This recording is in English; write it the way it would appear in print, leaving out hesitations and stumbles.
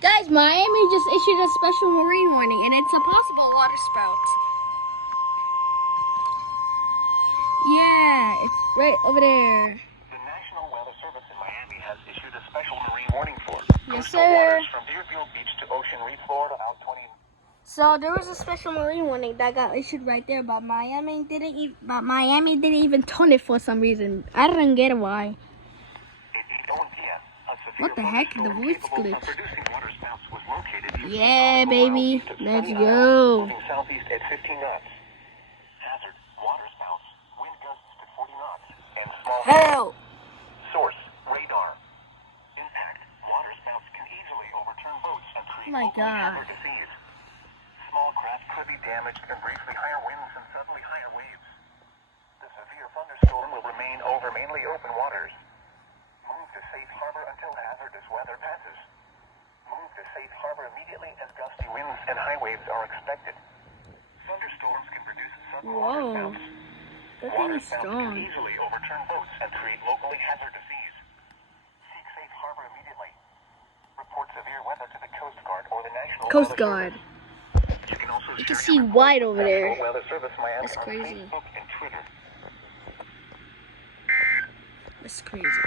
Guys, Miami just issued a special marine warning, and it's a possible water spout. Yeah, it's right over there. The National Weather Service in Miami has issued a special marine warning for Yes, coastal sir. waters from Deerfield Beach to Ocean Reef, Florida, out 20. So there was a special marine warning that got issued right there, but Miami didn't even tone it for some reason. I don't get why. What the heck? The voice glitch. Yeah, baby. Let's go. Moving southeast at 15 knots. Hazard: water spouts, wind gusts to 40 knots, and small. Hell. Source: radar. Impact: water spouts can easily overturn boats and create Oh my locally God. hazardous seas. Small craft could be damaged, and briefly higher winds and suddenly higher waves. The severe thunderstorm will remain over mainly open waters. Move to safe harbor until hazardous weather passes. Move to safe harbor immediately as gusty winds and high waves are expected. Thunderstorms can produce sudden water Whoa. spouts. That thing Water is spouts strong. can easily overturn boats and create locally hazardous seas. Seek safe harbor immediately. Report severe weather to the Coast Guard or the National Coast Weather Guard. Service. You can also You can share see your white reports over with there. National Weather Service Miami That's on crazy. Facebook and Twitter. That's crazy.